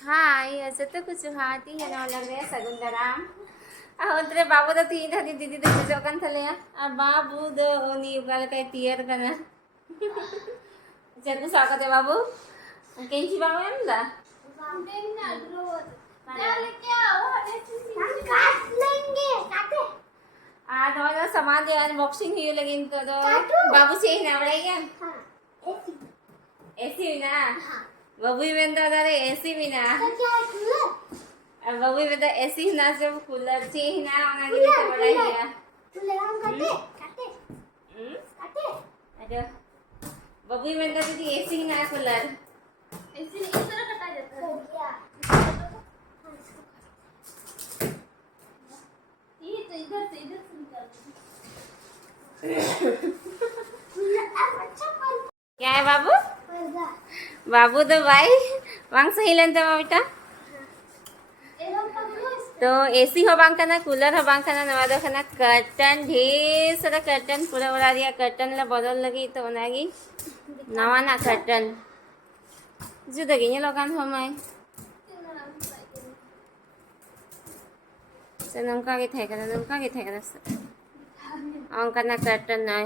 Hai, ऐसे तो कुछ हाथी है ना लग रहा है सगुंदराम उतरे बाबू तो तीन हदी दीदी तो जजोकन थले बाबू दो ओनी उगाल का तियर कना चकू स्वागत है बाबू केंची बाबू एम दा आज हमारा सामान जो अनबॉक्सिंग हुई लेकिन तो बाबू से ही ना बढ़ाएगा ऐसी भी ना बाबू में तो अरे ऐसी भी ना अब बाबू में तो ऐसी ही ना जब कूलर से ही ना होना के लिए तो बढ़ाएगा अरे बाबू में तो दीदी ऐसी ही ना कूलर ऐसी इस तरह कटा जाता है ये तो इधर से निकाल क्या है बाबू बाबू तो भाई वांग सही लेते बेटा तो एसी हो बांग करना कूलर हो बांग करना नवा दो करना कर्टन ढेर सारा कर्टन पूरा उड़ा दिया कर्टन ला बदल लगी तो बनागी नवा ना कर्टन जो दगी लोगान हो मैं से नंका के थे करना ऑन करना कर्टन ना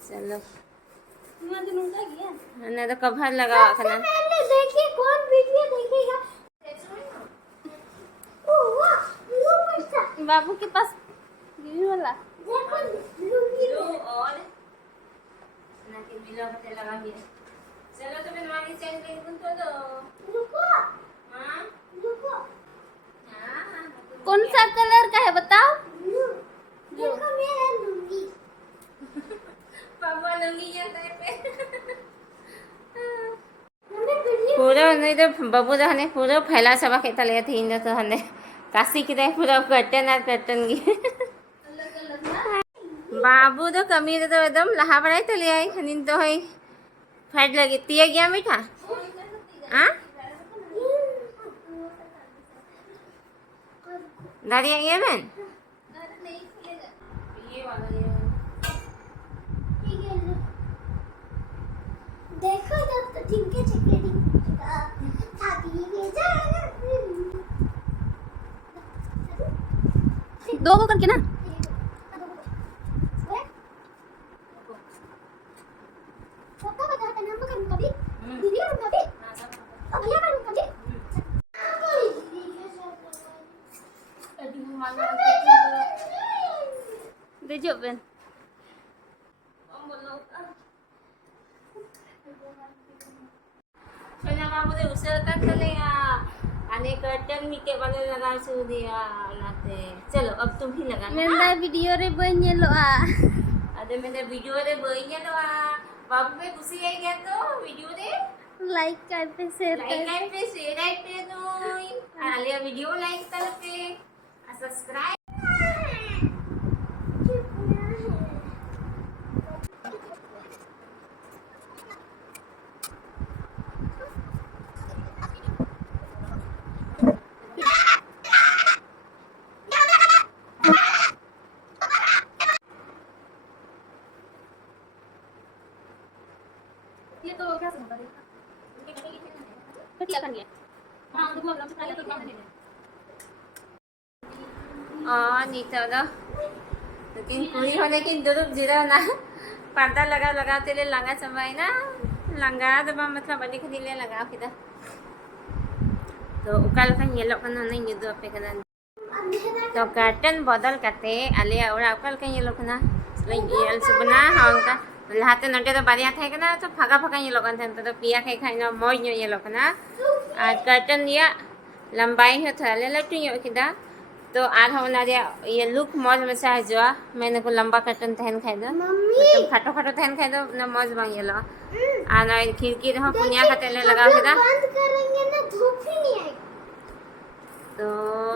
चलो ना तो कवर लगा करना देखिए कौन वीडियो देखेगा बाबू के पास गिरी वाला और ना के बिलो पते लगा दिया चलो तो बनवा के चेंज कर दूं तो रुको हां रुको हां कौन सा कलर का है बताओ देखो मेरा लुंगी पापा लुंगी जाता है पे हमें पूरा नहीं तो बाबू रहने पूरा फैला सभा के तले थी इन तो हने काशी की दे पूरा कर्टन और कर्टन की बाबू तो कमी तो एकदम लहा बड़ाई तो ले आई हनिन तो है फैट लगी तिया गया मीठा हाँ दादी आई है बहन ये वाला देखो जब तो जिनके चक्के अभी ये जाएगा दो को करके ना सबका बता था नाम करूं कभी दीदी करूं कभी अब भैया करूं कभी दे जो बन छोटा बाबू दे उसरता चले आने कर्टन मी के बने लगा सु दिया लाते चलो अब तुम ही लगाना मेरा वीडियो रे बनेलोआ अरे मेरे वीडियो रे बइलो बाबू पे खुशी आई गया तो वीडियो रे लाइक कर पे शेयर कर पे शेयर पे दो आले वीडियो लाइक कर पे सब्सक्राइब ये तो क्या समझ रही है क्या करनी है हां देखो हम पहले तो काम नहीं है नीचे दो लेकिन पूरी होने की दुरुप जीरा ना पर्दा लगाते ले लंगा समय ना लंगा दबा मतलब बनी खुदी ले लगा किदा तो उकाल kan yellow kan na nyudo ape kana तो कर्टन बदल करते आले ओरा उकाल kan yellow kanaयल सुबना हांका लाते नटे तो बारिया थे कना तो फागा फागा ये लोगन थे तो पिया खाई खाई ना मोय ये लोगन आ कर्टन या लंबाई है थोड़ा ले लटू यो किदा तो आर होना दिया ये लुक मौज में चाहे जो मैंने को लंबा कर्टन थैन खाई दो तो खाटो खाटो थैन खाई दो ना मौज बन ये लो आ ना खिड़की रहो पुनिया का तेल लगा किदा बंद करेंगे ना धूप ही नहीं आएगी तो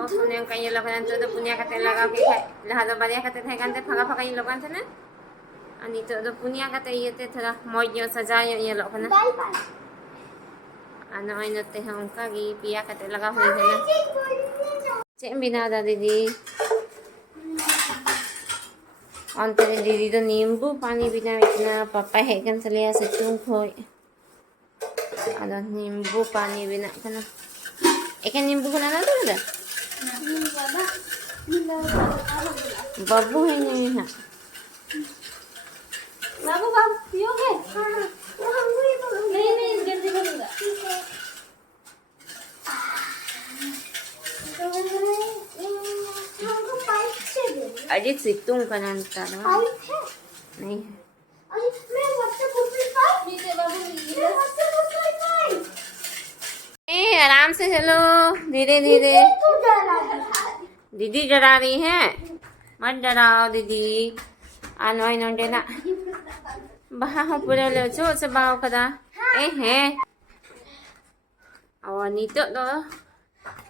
पुनिया का ये लोगन तो पुनिया का तेल लगा के लहा दो बारिया का तेल खाई गंते फागा फागा ये लोगन थे ना अनि तो पुनिया का ते ये थोड़ा मौज यो सजा ये लो ना ano ay nate hang kagi piya ka talaga hoy na चे बिना दा दीदी अंतर दीदी तो नींबू पानी बिना इतना पापा है कन चले ऐसे चुंग खोई Ada nimbu pani bina kana. Ikan nimbu kana na tu ada. Babu hai nahi ha. बाबू बाबू पियोगे हाँ हाँ नहीं नहीं जल्दी करूँगा हमको पाइप से दे Aji situng kana nta na. Pipe है Nahi. अरे मैं व्हाट्सएप ग्रुप में पाइप नीचे बाबू मैं व्हाट्सएप ग्रुप में पाइप आराम से चलो धीरे धीरे तू जा रहा है दीदी डरा रही है मत डराओ दीदी ano ay nang dena baha ho pura lo cho sa bao kada he awan nito do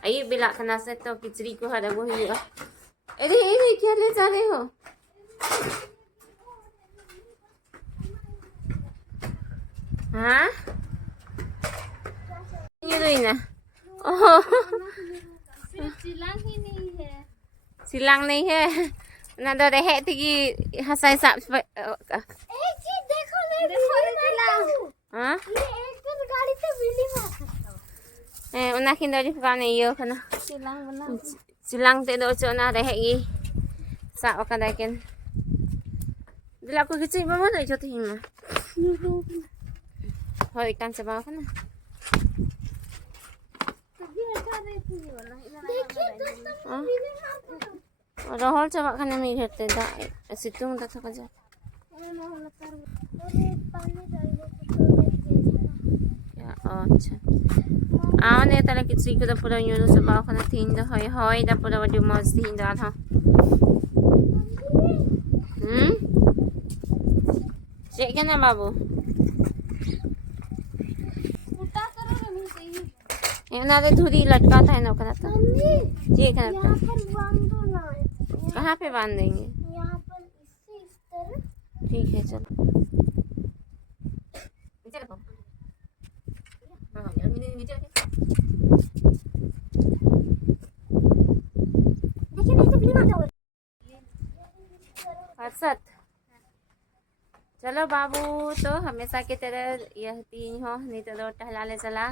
ay bila kana sa to kichri ko hada go hiya ere kya le ja rahe ho ha ये तो ना ओह चिलांग ही नहीं है सिलांग नहीं है ना तो रहे थी कि हंसाई साफ एक चीज देखो मैं चिलांग हाँ ये एक दिन गाड़ी से बिल्डिंग में आ सकता हूँ उन्हें किंतु जो काम नहीं हो करना चिलांग बना सिलांग ते दो चो ना रहे ये साफ कर दें किन दिला को किसी बाबा नहीं जो थी माँ हो इकान से बाबा करना देखिए दोस्तों बिल्डिंग में आ सकता हूँ रोहल चाबा खाने में घरते दा सितुंग दा थका जा अच्छा आओ ने तले किसी को तो पूरा यूं से बाव खाना तीन दा होय दा पूरा वडी मौज तीन दा था चेक है ना बाबू उल्टा करो ना मुझे ये ना दे धुरी लटका था ना करा था जी यहाँ करता पर बांधो ना कहाँ पे बांध देंगे यहाँ पर इससे इस तरह ठीक है चलो नीचे रखो हाँ नीचे रखो देखिए मैं तो बिल्डिंग आता हूँ हर्षद चलो बाबू तो हमेशा की तरह यह तीन हो नहीं तो टहला ले चला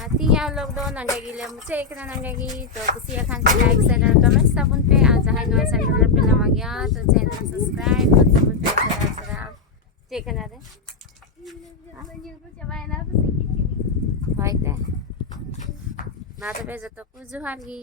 आती हैं लोग दो नंडेगी ले मुझे एक नंडेगी तो किसी अखान से लाइक शेयर कमेंट सबून पे आज है नया चैनल पे नवा गया तो चैनल सब्सक्राइब और सबून पे जरा चेक करना दे भाई ते ना तो बेजो तो कुछ जुहारी